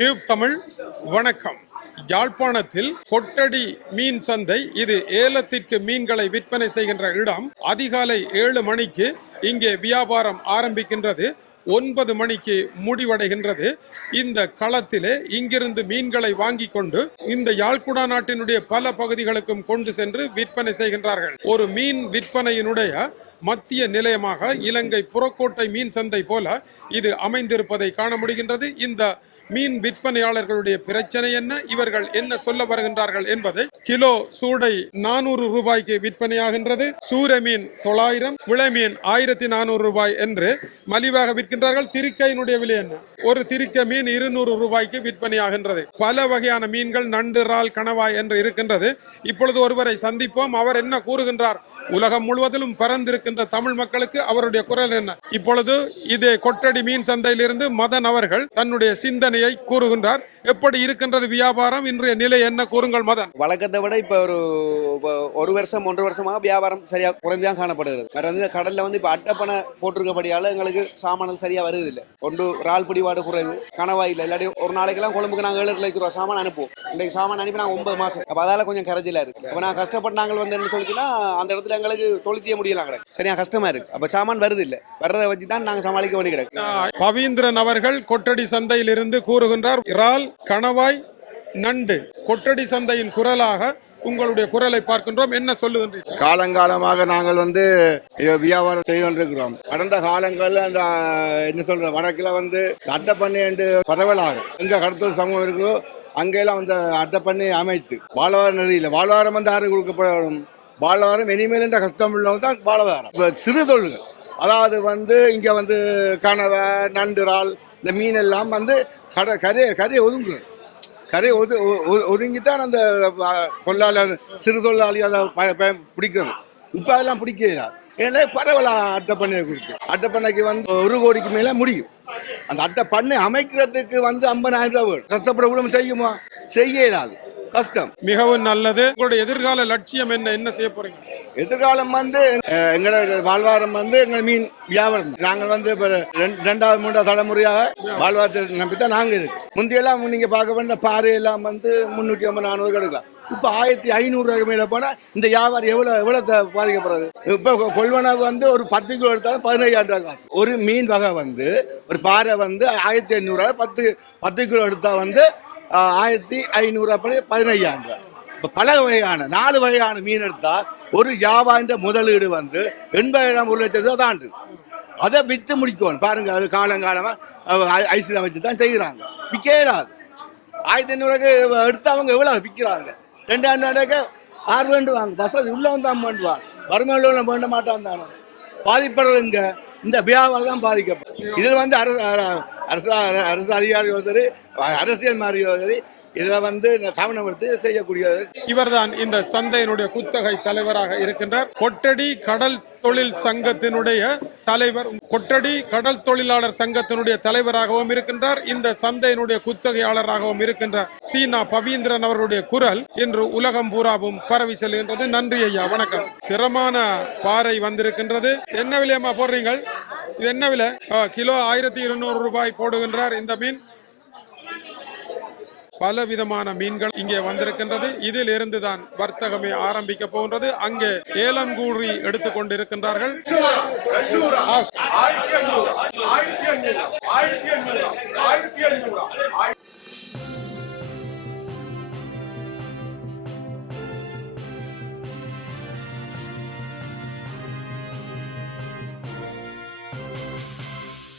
Tube Tamil வணக்கம். யாழ்ப்பாணத்தில் கொட்டடி மீன் சந்தை இது ஏலத்திற்கு மீன்களை விற்பனை செய்கின்ற இடம். அதிகாலை ஏழு மணிக்கு இங்கே வியாபாரம் ஆரம்பிக்கின்றது. ஒன்பது மணிக்கு முடிவடைகின்றது. இந்த களத்திலே இங்கிருந்து மீன்களை வாங்கி கொண்டு இந்த யாழ்குடா நாட்டினுடைய பல பகுதிகளுக்கும் கொண்டு சென்று விற்பனை செய்கின்றார்கள். ஒரு மீன் விற்பனையினுடைய மத்திய நிலையமாக இலங்கை புறக்கோட்டை மீன் சந்தை போல இது அமைந்திருப்பதை காண முடிகின்றது. இந்த மீன் விற்பனையாளர்களுடைய பிரச்சனை என்ன? இவர்கள் என்ன சொல்ல வருகின்றார்கள் என்பதை கிலோ சூடை நானூறு ரூபாய்க்கு விற்பனையாகின்றது. சூர மீன் தொள்ளாயிரம் விளை மீன் ஆயிரத்தி நானூறு ரூபாய் என்று மலிவாக விற்கின்றார்கள். திருக்கையினுடைய விலை என்ன? ஒரு திருக்க மீன் இருநூறு ரூபாய்க்கு விற்பனையாகின்றது பல வகையான மீன்கள் நண்டு இறால் கணவாய் என்று இருக்கின்றது. இப்பொழுது ஒருவரை சந்திப்போம். அவர் என்ன கூறுகின்றார்? உலகம் முழுவதிலும் பறந்திருக்கின்ற தமிழ் மக்களுக்கு அவருடைய குரல் என்ன? இப்பொழுது இதே கொட்டடி மீன் சந்தையிலிருந்து மதன் அவர்கள் தன்னுடைய சிந்தனையை கூறுகின்றார். எப்படி இருக்கின்றது வியாபாரம்? இன்றைய நிலை என்ன? கூறுங்கள் மதன். வழக்கத்தை விட இப்ப ஒரு ஒரு வருஷம் ஒன்றரை வருஷமாக வியாபாரம் சரியா குறைந்தான் காணப்படுகிறது. கடல்ல வந்து இப்போ அட்டப்பனை போட்டிருக்கபடியால எங்களுக்கு சரியா வருது இல்லை கொண்டு இறால் பிடிபாடு குறைவு. கனவாய் இல்லை இல்லாட்டி ஒரு நாளைக்கெல்லாம் கொழும்புக்கு நாங்கள் ஏழு லட்ச ரூபா சாமான் அனுப்புவோம். இன்றைக்கு சாமான் அனுப்பி நாங்கள் ஒன்பது மாசம். அப்போ அதால கொஞ்சம் கரைச்சலா இருக்கு. அப்போ நான் கஷ்டப்பட்டு நாங்கள் வந்து என்ன சொல்லிச்சுன்னா அந்த இடத்துல எங்களுக்கு தொழில் முடியலாம் கிடக்கு சரியா? கஷ்டமா இருக்கு. அப்போ சாமான் வருது இல்லை வர்றதை வச்சு தான் நாங்கள் சமாளிக்க வேண்டி கிடக்கு. பவீந்திரன் அவர்கள் கொட்டடி சந்தையிலிருந்து கூறுகின்றார் இறால் கணவாய் நண்டு. கொட்டடி சந்தையின் குரலாக உங்களுடைய குரலை பார்க்கின்றோம். என்ன சொல்லுகின்றீர்கள்? காலங்காலமாக நாங்கள் வந்து வியாபாரம் செய்து கொண்டிருக்கிறோம் கடந்த காலங்களில் அந்த என்ன சொல்ற வடக்கில் வந்து அட்டப்பண்ணி என்று பரவலாக எங்க கடத்தல் சமூகம் இருக்கோ அங்கெல்லாம் வந்து அட்டப்பண்ணி அமைத்து வாழ்வாதார நிலையில் வாழ்வாரம் வந்து யாருக்கு கொடுக்கப்படும்? வாழ்வாரம் இனிமேல் என்ற கஷ்டம் உள்ளவங்க தான் வாழ்வாரம் இப்போ சிறு தொழில்கள் அதாவது வந்து இங்கே வந்து கனவை நண்டுரால் இந்த மீன் எல்லாம் வந்து கடை கரையை கரையை ஒதுங்குறது கரை ஒது ஒ- ஒ- அந்த தொழிலாளர் சிறு தொழிலாளி அதை ப- பிடிக்கிறது. இப்போ அதெல்லாம் பிடிக்கல. ஏன்னா பரவலா அட்டை பண்ணை கொடுத்து அட்டை பண்ணைக்கு வந்து ஒரு கோடிக்கு மேலே முடியும். அந்த அட்டை பண்ணை அமைக்கிறதுக்கு வந்து ஐம்பதாயிரம் ரூபாய் வேணும். கஷ்டப்பட கூட செய்யுமா? செய்ய இயலாது கஷ்டம். மிகவும் நல்லது. உங்களுடைய எதிர்கால லட்சியம் என்ன? என்ன செய்ய போறீங்க? எதிர்காலம் வந்து எங்களோட வாழ்வாரம் வந்து எங்கள் மீன் வியாபாரம். நாங்கள் வந்து இப்போ ரெண்டு- ரெண்டாவது மூன்றாவது தலைமுறையாக வாழ்வாரத்தை நம்பி தான் நாங்கள் இருக்கோம் முந்தையெல்லாம் நீங்கள் பார்க்க வேண்டிய பாறை எல்லாம் வந்து முந்நூற்றி ஐம்பது நானூறு கிடைக்கும் இப்போ ஆயிரத்தி ஐநூறு மேலே போனால் இந்த வியாபாரம் எவ்வளோ எவ்வளோ பாதிக்கப்படுறது? இப்போ கொள்வனவு வந்து ஒரு பத்து கிலோ எடுத்தாலும் பதினையாயிரம் ரூபாய் காசு. ஒரு மீன் வகை வந்து ஒரு பாறை வந்து ஆயிரத்தி ஐநூறுரூவா பத்து பத்து கிலோ எடுத்தால் வந்து ஆயிரத்தி ஐநூறு அப்படி பதினையாயிரம் ரூபாய். பல வகையான நாலு வகையான மீன் எடுத்தா ஒரு வியாபார முதலீடு வந்து எண்பதாயிரம் ஒரு லட்சம் ரூபா தாண்டு அதை வித்து முடிக்கணும். பாருங்க அது காலங்காலமாக ஐசியில் வச்சு தான் செய்கிறாங்க. விற்கலாது ஆயிரத்தி ஐநூறுக்கு எடுத்து அவங்க எவ்வளோ விற்கிறாங்க? ரெண்டாயிரம் ரூபாய்க்கு ஆறு வேண்டுவாங்க வசதி உள்ளவன் தான் வேண்டுவாங்க வறுமை உள்ளவன் வேண்ட மாட்டான் தானே. பாதிப்படுறதுங்க இந்த வியாபாரம் தான் பாதிக்கப்படும். இதில் வந்து அரசு அரசு அரசு அதிகாரி சரி அரசியல் மாறியோ சரி இதில் வந்து கவனம் எடுத்து செய்யக்கூடியது இவர்தான் இந்த சந்தையினுடைய குத்தகை தலைவராக இருக்கின்றார். கொட்டடி கடல் தொழில் சங்கத்தினுடைய தலைவர் கொட்டடி கடல் தொழிலாளர் சங்கத்தினுடைய தலைவராகவும் இருக்கின்றார். இந்த சந்தையினுடைய குத்தகையாளராகவும் இருக்கின்றார் சீனா பவீந்திரன் அவர்களுடைய குரல் இன்று உலகம் பூராவும் பரவி செல்கின்றது. நன்றி ஐயா வணக்கம். திறமான பாறை வந்திருக்கின்றது. என்ன விலையம்மா போடுறீங்கள்? இது என்ன விலை? கிலோ ஆயிரத்தி இருநூறு ரூபாய் போடுகின்றார் இந்த மீன். பல விதமான மீன்கள் இங்கே வந்திருக்கின்றது. இதில் இருந்துதான் வர்த்தகமே ஆரம்பிக்க போகின்றது. அங்கே ஏலம் கூறி எடுத்துக் கொண்டிருக்கின்றார்கள்.